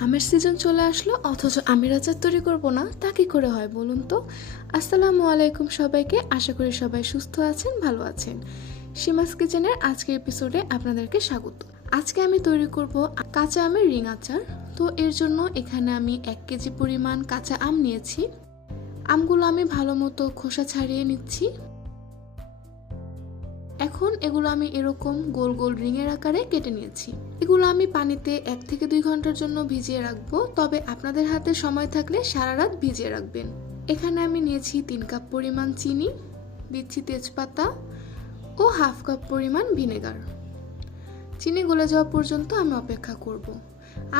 আমের সিজন চলে আসলো, অথচ আমের আচার তৈরি করব না, তা কি করে হয় বলুন তো? আসসালামু আলাইকুম সবাইকে, আশা করি সবাই সুস্থ আছেন, ভালো আছেন। সীমাস কিচেনের আজকের এপিসোডে আপনাদেরকে স্বাগত। আজকে আমি তৈরি করব কাঁচা আমের রিং আচার। তো এর জন্য এখানে আমি এক কেজি পরিমাণ কাঁচা আম নিয়েছি। আমগুলো আমি ভালো মতো খোসা ছাড়িয়ে নিচ্ছি। এখন এগুলো আমি এরকম গোল গোল রিংয়ের আকারে কেটে নিয়েছি। এগুলো আমি পানিতে এক থেকে দুই ঘণ্টার জন্য ভিজিয়ে রাখব, তবে আপনাদের হাতে সময় থাকলে সারা রাত ভিজিয়ে রাখবেন। এখানে আমি নিয়েছি তিন কাপ পরিমাণ চিনি, দিচ্ছি তেজপাতা ও হাফ কাপ পরিমাণ ভিনেগার। চিনি গলে যাওয়া পর্যন্ত আমি অপেক্ষা করব।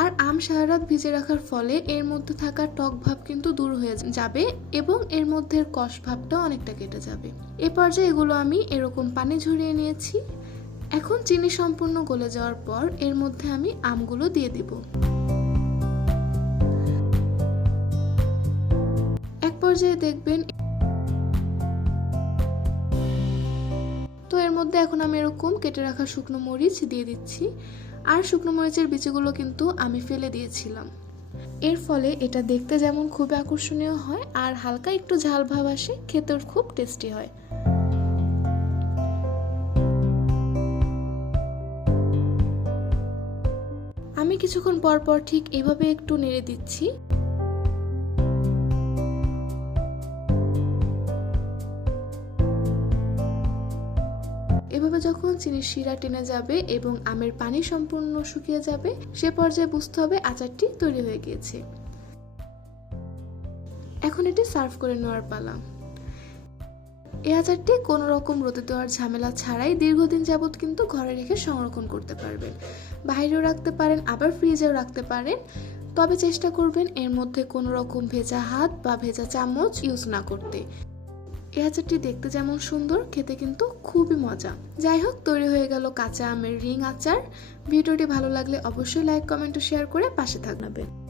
আর আম সারা রাত ভিজে রাখার ফলে এর মধ্যে থাকা টক ভাব কিন্তু দূর হয়ে যাবে এবং এর মধ্যে কষ ভাবটা অনেকটা কেটে যাবে। এ পর্যায়ে এগুলো আমি এরকম পানি ঝরিয়ে নিয়েছি। এখন চিনি সম্পূর্ণ গলে যাওয়ার পর এর মধ্যে আমি আমগুলো দিয়ে দিব। এক পর্যায়ে দেখবেন তো এর মধ্যে এখন আমি এরকম কেটে রাখা শুকনো মরিচ দিয়ে দিচ্ছি। আর শুকনো মরিচের বিচিগুলো কিন্তু আমি ফেলে দিয়েছিলাম। এর ফলে এটা দেখতে যেমন খুব আকর্ষণীয় হয় আর হালকা একটু ঝাল ভাব আসে, খেতেও খুব টেস্টি হয়। আমি কিছুক্ষণ পর পর ঠিক এভাবে একটু নেড়ে দিচ্ছি। এভাবে যখন চিনির শিরা টেনে যাবে এবং আমের পানি সম্পূর্ণ শুকিয়ে যাবে, সে পর্যায়ে বুঝতে হবে আচারটি তৈরি হয়ে গিয়েছে। এখন এটি সার্ভ করে নেওয়ার পালা। এই আচারটি কোনো রকম রোদে দেওয়ার ঝামেলা ছাড়াই দীর্ঘদিন যাবৎ কিন্তু ঘরে রেখে সংরক্ষণ করতে পারবেন। বাইরেও রাখতে পারেন, আবার ফ্রিজেও রাখতে পারেন। তবে চেষ্টা করবেন এর মধ্যে কোনো রকম ভেজা হাত বা ভেজা চামচ ইউজ না করতে। এই আচারটি দেখতে যেমন সুন্দর, খেতে কিন্তু খুবই মজা। যাই হোক, তৈরি হয়ে গেল কাঁচা আমের রিং আচার। ভিডিওটি ভালো লাগলে অবশ্যই লাইক, কমেন্ট ও শেয়ার করে পাশে থাকবেন।